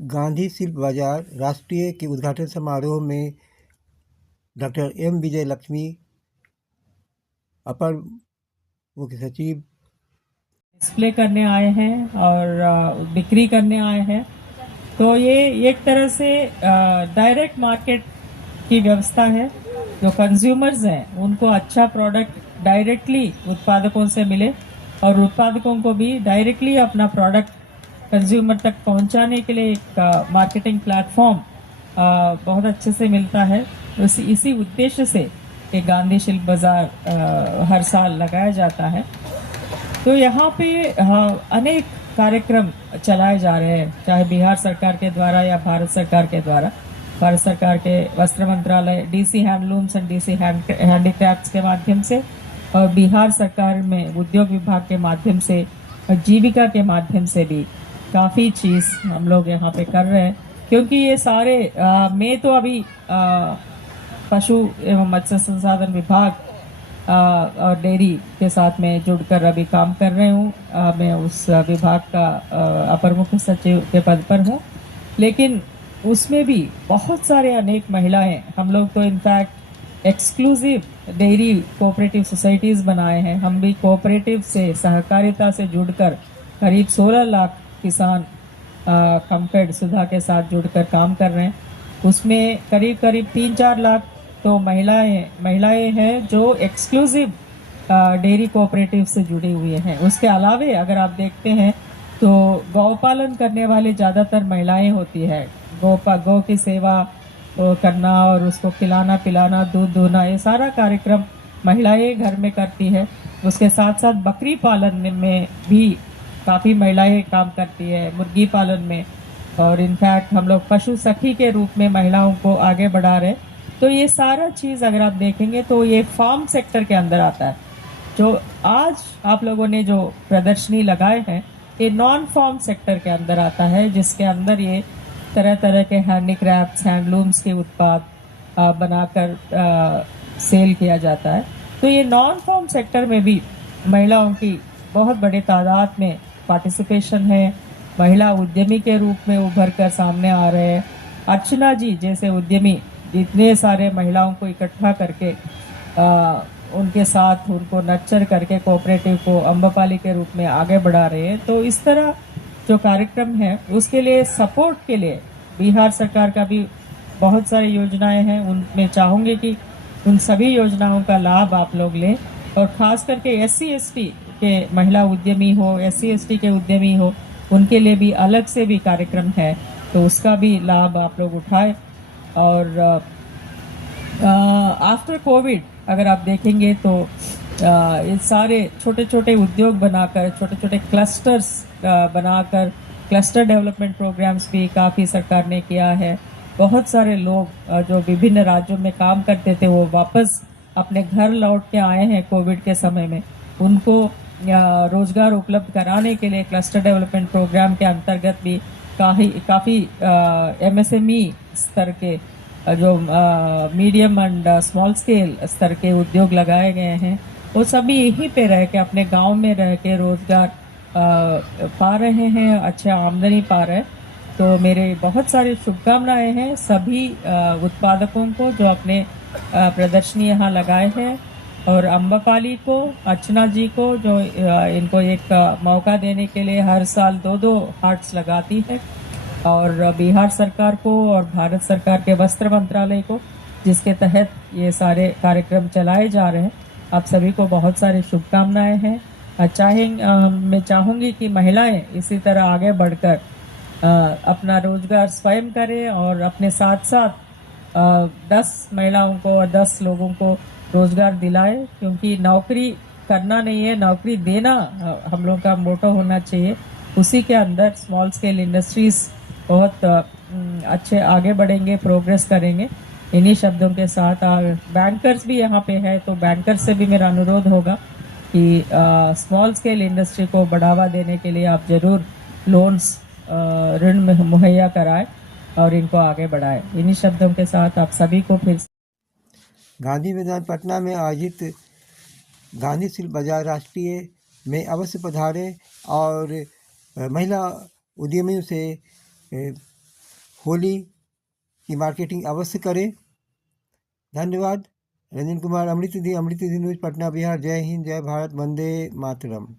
गांधी शिल्प बाजार राष्ट्रीय के उद्घाटन समारोह में डॉक्टर एम विजय लक्ष्मी, अपर मुख्य सचिव, डिस्प्ले करने आए हैं और बिक्री करने आए हैं। तो ये एक तरह से डायरेक्ट मार्केट की व्यवस्था है। जो कंज्यूमर्स हैं उनको अच्छा प्रोडक्ट डायरेक्टली उत्पादकों से मिले और उत्पादकों को भी डायरेक्टली अपना प्रोडक्ट कंज्यूमर तक पहुंचाने के लिए एक मार्केटिंग प्लेटफॉर्म बहुत अच्छे से मिलता है। इसी उद्देश्य से एक गांधी शिल्प बाजार हर साल लगाया जाता है। तो यहाँ पे अनेक कार्यक्रम चलाए जा रहे हैं, चाहे बिहार सरकार के द्वारा या भारत सरकार के द्वारा। भारत सरकार के वस्त्र मंत्रालय, DC handlooms and DC handicrafts के माध्यम से, और बिहार सरकार में उद्योग विभाग के माध्यम से और जीविका के माध्यम से भी काफ़ी चीज़ हम लोग यहाँ पे कर रहे हैं। क्योंकि ये सारे मैं तो अभी पशु एवं मत्स्य संसाधन विभाग और डेयरी के साथ में जुड़कर अभी काम कर रहे हूँ। मैं उस विभाग का अपर मुख्य सचिव के पद पर हूँ, लेकिन उसमें भी बहुत सारे अनेक महिलाएं, हम लोग तो in fact exclusive dairy cooperative societies बनाए हैं। हम भी कोऑपरेटिव से, सहकारिता से जुड़कर करीब 16 लाख किसान कंपेड सुधा के साथ जुड़कर काम कर रहे हैं। उसमें करीब करीब 3-4 लाख तो महिलाएं हैं जो एक्सक्लूसिव डेयरी कोऑपरेटिव से जुड़ी हुई हैं। उसके अलावे अगर आप देखते हैं तो गौपालन करने वाले ज़्यादातर महिलाएं होती है। गौ की सेवा करना और उसको खिलाना पिलाना, दूध दूहना, ये सारा कार्यक्रम महिलाएं घर में करती है। उसके साथ साथ बकरी पालन में भी काफ़ी महिलाएं काम करती है, मुर्गी पालन में, और इनफैक्ट हम लोग पशु सखी के रूप में महिलाओं को आगे बढ़ा रहे। तो ये सारा चीज़ अगर आप देखेंगे तो ये फार्म सेक्टर के अंदर आता है। जो आज आप लोगों ने जो प्रदर्शनी लगाए हैं, ये नॉन फार्म सेक्टर के अंदर आता है, जिसके अंदर ये तरह तरह के हैंडीक्राफ्ट्स, हैंडलूम्स के उत्पाद बनाकर सेल किया जाता है। तो ये नॉन फार्म सेक्टर में भी महिलाओं की बहुत बड़े तादाद में पार्टिसिपेशन है। महिला उद्यमी के रूप में उभर कर सामने आ रहे हैं। अर्चना जी जैसे उद्यमी इतने सारे महिलाओं को इकट्ठा करके उनके साथ उनको नर्चर करके कोऑपरेटिव को अम्बपाली के रूप में आगे बढ़ा रहे हैं। तो इस तरह जो कार्यक्रम है उसके लिए सपोर्ट के लिए बिहार सरकार का भी बहुत सारी योजनाएं हैं। उनमें चाहूँगी कि उन सभी योजनाओं का लाभ आप लोग लें, और खास करके SC/ST के महिला उद्यमी हो, SC/ST के उद्यमी हो, उनके लिए भी अलग से भी कार्यक्रम है, तो उसका भी लाभ आप लोग उठाएं। और आफ्टर कोविड अगर आप देखेंगे तो ये सारे छोटे छोटे उद्योग बनाकर, छोटे छोटे क्लस्टर्स बनाकर क्लस्टर डेवलपमेंट प्रोग्राम्स भी काफ़ी सरकार ने किया है। बहुत सारे लोग जो विभिन्न राज्यों में काम करते थे वो वापस अपने घर लौट के आए हैं कोविड के समय में। उनको रोजगार उपलब्ध कराने के लिए क्लस्टर डेवलपमेंट प्रोग्राम के अंतर्गत भी काफ़ी MSME स्तर के जो मीडियम एंड स्मॉल स्केल स्तर के उद्योग लगाए गए हैं। वो सभी यहीं पे रह के, अपने गांव में रह के रोजगार पा रहे हैं, अच्छा आमदनी पा रहे हैं। तो मेरे बहुत सारी शुभकामनाएं हैं सभी उत्पादकों को जो अपने प्रदर्शनी यहाँ लगाए हैं, और अम्बपाली को, अर्चना जी को जो इनको एक मौका देने के लिए हर साल 2-2 हार्ट्स लगाती है, और बिहार सरकार को और भारत सरकार के वस्त्र मंत्रालय को, जिसके तहत ये सारे कार्यक्रम चलाए जा रहे हैं। आप सभी को बहुत सारी शुभकामनाएं हैं। मैं चाहूँगी कि महिलाएं इसी तरह आगे बढ़कर अपना रोजगार स्वयं करें और अपने साथ साथ 10 महिलाओं को और 10 लोगों को रोजगार दिलाए। क्योंकि नौकरी करना नहीं है, नौकरी देना हम लोग का मोटो होना चाहिए। उसी के अंदर स्मॉल स्केल इंडस्ट्रीज बहुत अच्छे आगे बढ़ेंगे, प्रोग्रेस करेंगे। इन्हीं शब्दों के साथ बैंकर्स भी यहाँ पे है, तो बैंकर्स से भी मेरा अनुरोध होगा कि स्मॉल स्केल इंडस्ट्री को बढ़ावा देने के लिए आप जरूर लोन्स, ऋण मुहैया कराएं और इनको आगे बढ़ाएं। इन्हीं शब्दों के साथ आप सभी को फिर गांधी मैदान पटना में आयोजित गांधी शिल्प बाजार राष्ट्रीय में अवश्य पधारें और महिला उद्यमियों से होली की मार्केटिंग अवश्य करें। धन्यवाद। रंजन कुमार, अमृत न्यूज़, पटना, बिहार। जय हिंद, जय भारत, वंदे मातरम।